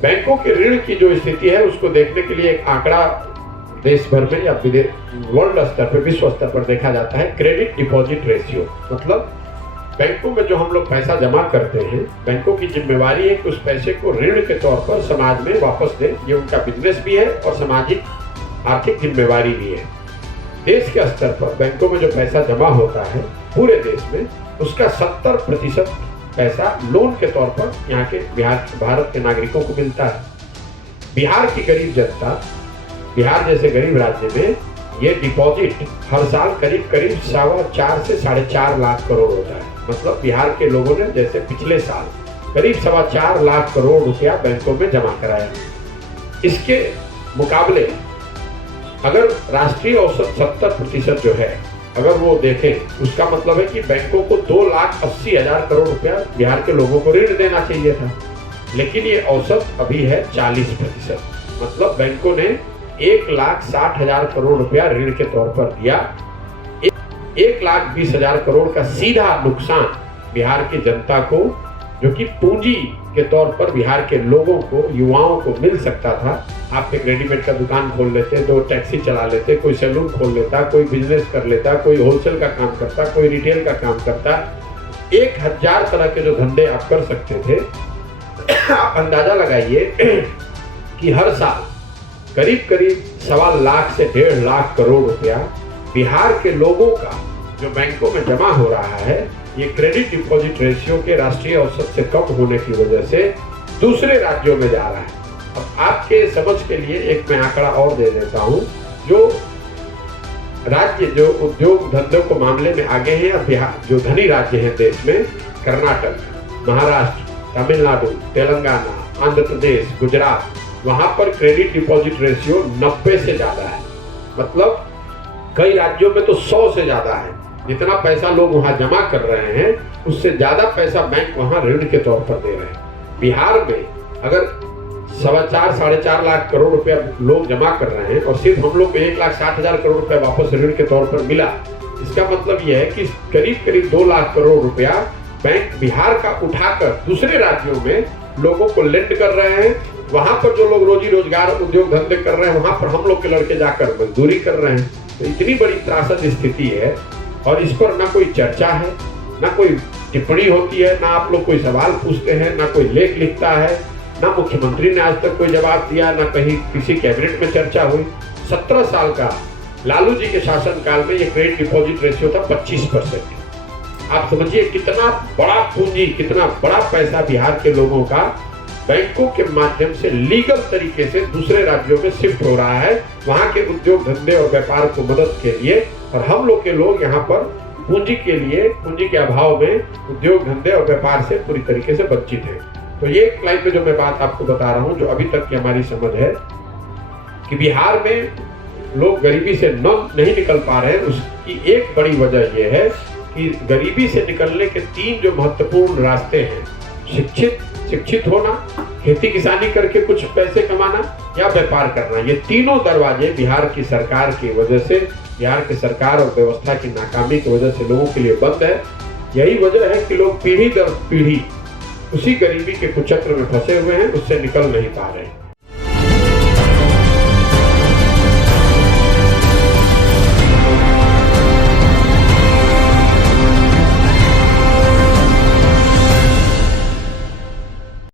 बैंकों के ऋण की जो स्थिति है उसको देखने के लिए एक आंकड़ा देश भर में या वर्ल्ड स्तर पर, विश्व स्तर पर देखा जाता है, क्रेडिट डिपॉजिट रेशियो। मतलब बैंकों में जो हम लोग पैसा जमा करते हैं, बैंकों की जिम्मेवारी है कि उस पैसे को ऋण के तौर पर समाज में वापस दें। ये उनका बिजनेस भी है और सामाजिक आर्थिक जिम्मेवारी भी है। देश के स्तर पर बैंकों में जो पैसा जमा होता है पूरे देश में, उसका 70% पैसा लोन के तौर पर यहाँ के भारत के नागरिकों को मिलता है। बिहार की गरीब जनता, बिहार जैसे गरीब राज्य में ये डिपॉजिट हर साल करीब 4.25 से 4.5 लाख करोड़ होता है। मतलब बिहार के लोगों ने जैसे पिछले साल करीब 4.25 लाख करोड़ रुपया बैंकों में जमा कराया। इसके मुकाबले अगर राष्ट्रीय औसत 70% जो है अगर वो देखें, उसका मतलब है कि बैंकों को 2,80,000 करोड़ रुपया बिहार के लोगों को ऋण देना चाहिए था, लेकिन ये औसत अभी है 40%। मतलब बैंकों ने 1,60,000 करोड़ रुपया ऋण के तौर पर दिया। 1,20,000 करोड़ का सीधा नुकसान बिहार की जनता को, जो कि पूंजी के तौर पर बिहार के लोगों को, युवाओं को मिल सकता था। आप एक रेडीमेड का दुकान खोल लेते, 2 टैक्सी चला लेते, कोई सैलून खोल लेता, कोई बिजनेस कर लेता, कोई होलसेल का काम करता, कोई रिटेल का काम करता। 1000 तरह के जो धंधे आप कर सकते थे। आप अंदाजा लगाइए कि हर साल करीब 1.25 लाख से 1.5 लाख करोड़ रुपया बिहार के लोगों का जो बैंकों में जमा हो रहा है, ये क्रेडिट डिपॉजिट रेशियो के राष्ट्रीय औसत से कम होने की वजह से दूसरे राज्यों में जा रहा है। अब आपके समझ के लिए एक मैं आंकड़ा और दे देता हूं। जो राज्य जो उद्योग धंधों को मामले में आगे हैं, और बिहार जो धनी राज्य हैं देश में, कर्नाटक, महाराष्ट्र, तमिलनाडु, तेलंगाना, आंध्र प्रदेश, गुजरात, वहां पर क्रेडिट डिपॉजिट रेशियो 90 से ज्यादा है। मतलब कई राज्यों में तो 100 से ज्यादा है। जितना पैसा लोग वहां जमा कर रहे हैं, उससे ज्यादा पैसा बैंक वहां ऋण के तौर पर दे रहे हैं। बिहार में अगर 4.25-4.5 लाख करोड़ रुपया लोग जमा कर रहे हैं और सिर्फ हम लोग को 1,60,000 करोड़ रुपया वापस ऋण के तौर पर मिला, इसका मतलब यह है कि करीब 2 लाख करोड़ रुपया बैंक बिहार का उठाकर दूसरे राज्यों में लोगों को लेंड कर रहे हैं। वहां पर जो लोग रोजी रोजगार, उद्योग धंधे कर रहे हैं, वहां पर हम लोग के लड़के जाकर मजदूरी कर रहे हैं। तो इतनी बड़ी त्रासद स्थिति है और इस पर ना कोई चर्चा है, ना कोई टिप्पणी होती है, ना आप लोग कोई सवाल पूछते हैं, ना कोई लेख लिखता है, ना मुख्यमंत्री ने आज तक कोई जवाब दिया, ना कहीं किसी कैबिनेट में चर्चा हुई। 17 साल का लालू जी के शासनकाल में ये क्रेडिट डिपॉजिट रेशियो था 25%। आप समझिए कितना बड़ा पूंजी, कितना बड़ा पैसा बिहार के लोगों का बैंकों के माध्यम से लीगल तरीके से दूसरे राज्यों में शिफ्ट हो रहा है, वहां के उद्योग धंधे और व्यापार को मदद के लिए। और हम लोग के लोग यहाँ पर पूंजी के लिए, पूंजी के अभाव में उद्योग धंधे और व्यापार से पूरी तरीके से वंचित हैं। तो ये एक लाइन में जो मैं बात आपको बता रहा हूँ, जो अभी तक की हमारी समझ है कि बिहार में लोग गरीबी से नहीं निकल पा रहे हैं, उसकी एक बड़ी वजह यह है कि गरीबी से निकलने के 3 जो महत्वपूर्ण रास्ते हैं, शिक्षित होना, खेती किसानी करके कुछ पैसे कमाना या व्यापार करना, ये तीनों दरवाजे बिहार की सरकार की वजह से, बिहार की सरकार और व्यवस्था की नाकामी की वजह से लोगों के लिए बंद है। यही वजह है कि लोग पीढ़ी दर पीढ़ी उसी गरीबी के कुचक्र में फंसे हुए हैं, उससे निकल नहीं पा रहे हैं।